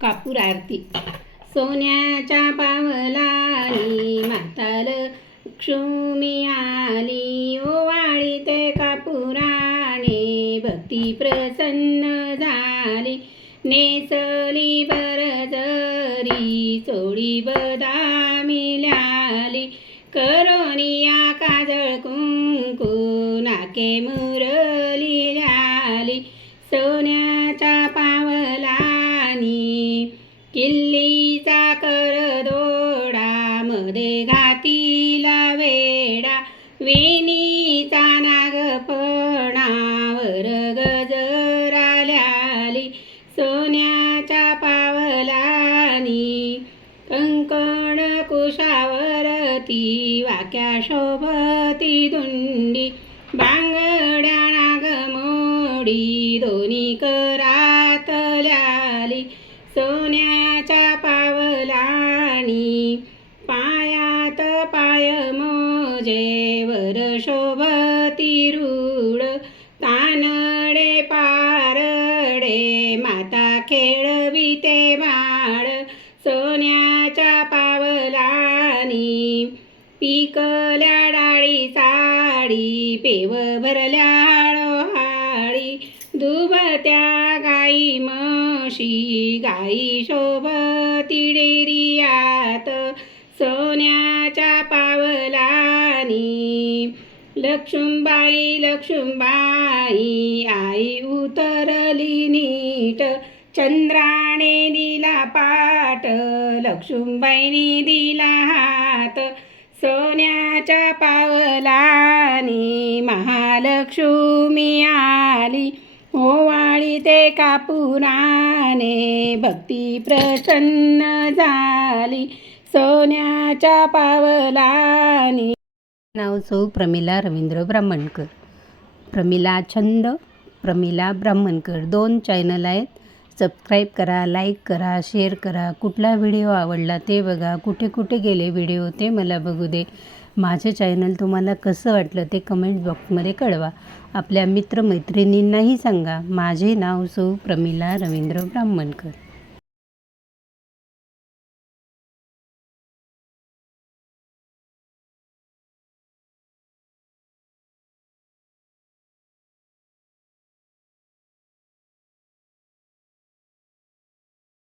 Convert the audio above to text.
कापूर आरती. सोन्याच्या पावलाली माताल क्षुमी आली. ओवाळी ते कापुराणे भक्ती प्रसन्न झाली. नेसली बरजरी चोळी बदामी लाली करोनिया काजळ कुंकू नाके मुरली लाली सोन्या दिल्लीचा कर दोडा मध्ये घातीला वेडा. वेणीचा नागपणावर गजराल्याली सोन्याच्या पावलानी कंकण कुशावरती वाक्या शोभती दुंडी बांगड्या नागमोडी दोन्ही करातल्याली सोन्याच्या पावलानी पायात पाय मोजे वर शोभती रूढ. तानडे पारडे माता खेळविते बाळ. सोन्याच्या पावलानी पिकल्या डाळी साडी पेव भरल्या हाळी दुबत्या गाई म्हशी गाई शोभती डेरियात. सोन्याच्या पावलानी लक्ष्मीबाई लक्ष्मीबाई आई उतरली नीट. चंद्राने दिला पाट लक्ष्मीबाईनी दिला हात. सोन्याच्या पावलानी महालक्ष्मी आली. ओवाळी ते कापुराने भक्ती प्रसन्न झाली. सोन्याच्या पावलानी. नाव सौ प्रमिला रवींद्र ब्राह्मणकर. प्रमिला छंद प्रमिला ब्राह्मणकर दोन चॅनल आहेत. सबस्क्राईब करा लाईक करा शेअर करा. कुठला व्हिडिओ आवडला ते बघा. कुठे कुठे गेले व्हिडिओ ते मला बघू दे. माझे चॅनल तुम्हाला कसं वाटलं ते कमेंट बॉक्समध्ये कळवा. आपल्या मित्रमैत्रिणींनाही सांगा. माझे नाव सौ प्रमिला रवींद्र ब्राह्मणकर.